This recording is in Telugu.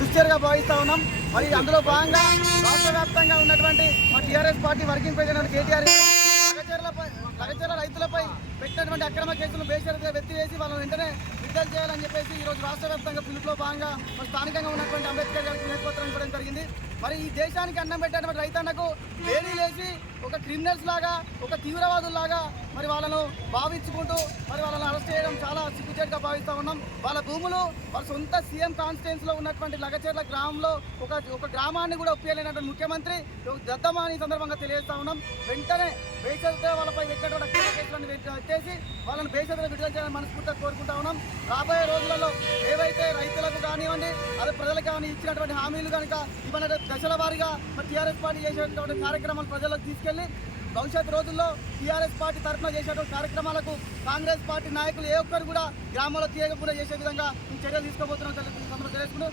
దుశ్చర్యగా భావిస్తూ ఉన్నాం. మరి అందులో భాగంగా రాష్ట్ర వ్యాప్తంగా ఉన్నటువంటి మా TRS party working president KTR Lagacharla రైతులపై పెట్టినటువంటి అక్రమ కేసులను బేషరతుగా వెత్తివేసి వాళ్ళని వెంటనే విడుదల చేయాలని చెప్పేసి ఈరోజు రాష్ట్ర వ్యాప్తంగా పిలుపులో భాగంగా మరి స్థానికంగా ఉన్నటువంటి అంబేద్కర్ గారికి వినతిపత్రం ఇవ్వడం జరిగింది. మరి ఈ దేశానికి అన్నం పెట్టేటువంటి రైతన్నకు వేడి లేచి ఒక క్రిమినల్స్ లాగా, ఒక తీవ్రవాదుల్లాగా మరి వాళ్ళను భావించుకుంటూ మరి వాళ్ళని అరెస్ట్ చేయడం చాలా సిగ్గుచేటుగా భావిస్తూ ఉన్నాం. వాళ్ళ భూములు వాళ్ళ సొంత సీఎం కాన్స్టిట్యున్సీలో ఉన్నటువంటి లగచర్ల గ్రామంలో ఒక గ్రామాన్ని కూడా ఒప్పియలేనటువంటి ముఖ్యమంత్రి దద్దమని ఈ సందర్భంగా తెలియజేస్తా ఉన్నాం. వెంటనే బేషరతుగా వాళ్ళపై పెట్టినటువంటి అక్రమ కేసులను పెట్టేసి వాళ్ళని బేషరతుగా విడుదల చేయాలని మనస్ఫూర్తిగా కోరుకుంటా ఉన్నాం. రాబోయే రోజులలో ఏవైతే రైతులకు కానివ్వండి, అదే ప్రజలకు కానీ ఇచ్చినటువంటి హామీలు కనుక ఇవాళ దశల వారీగా మరి టీఆర్ఎస్ పార్టీ చేసేటువంటి కార్యక్రమాలు ప్రజలకు తీసుకెళ్లి భవిష్యత్ రోజుల్లో టీఆర్ఎస్ పార్టీ తరఫున చేసేటువంటి కార్యక్రమాలకు కాంగ్రెస్ పార్టీ నాయకులు ఏ ఒక్కరు కూడా గ్రామాల్లో తీయకుండా చేసే విధంగా చర్యలు తీసుకోబోతున్నాం తెలుసుకుంటూ